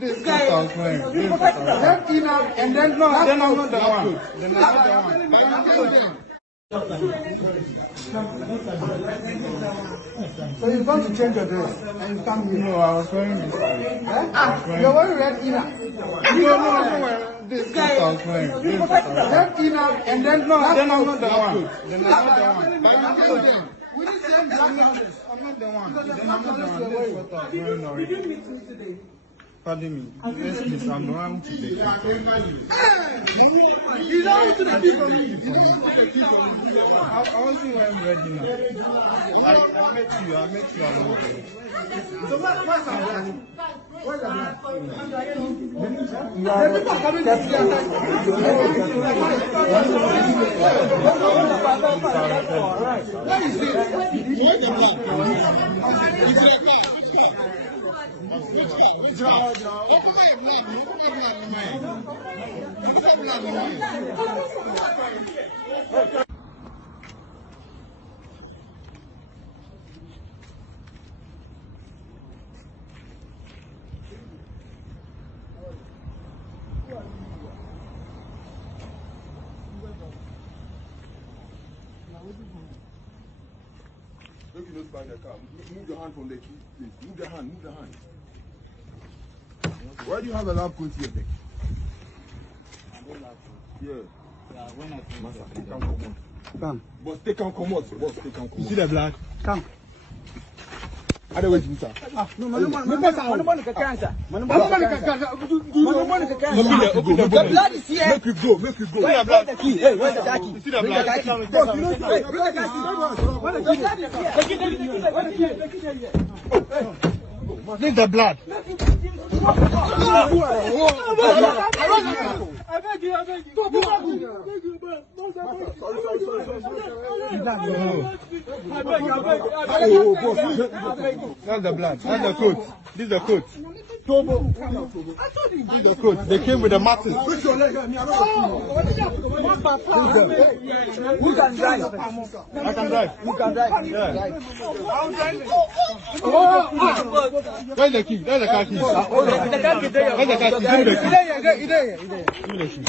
this guy is left in and then no, then I'm not the one. Then I'm not the one. So you want to change your dress and you come here? No, I was wearing this. You're wearing red inner. No. This guy is left inner and then no, then I'm not the one. Then I'm not the one. I'm not the one. Then I'm not the one. This is what I'm wearing already. We didn't meet him today. Pardon me. Yes, please. I'm the one today. You don't to the people. I wasn't wearing red now. I met you. Along the way. So what's happening? Where's the blood? The people coming to see us. Where is it? Where's the blood? Look, you just buy the car. Move your hand from the key, please. Move the hand. Why do you have a lab coat here, Beck? Yeah. When I come. Boss, take and come out. You see the blood? Come. I don't wait, sir. No, the blood is here. Make it go. Where's the key? Hey, where's the key? You see the blood? Leave the blood. I beg you. That's the blood. That's the coat. This is the coat. This is the coat. They came with the mattress. Who can drive? I can drive. Who can drive? Yeah. Where's the key? Where's the car key? Where's the car key? Give me the key.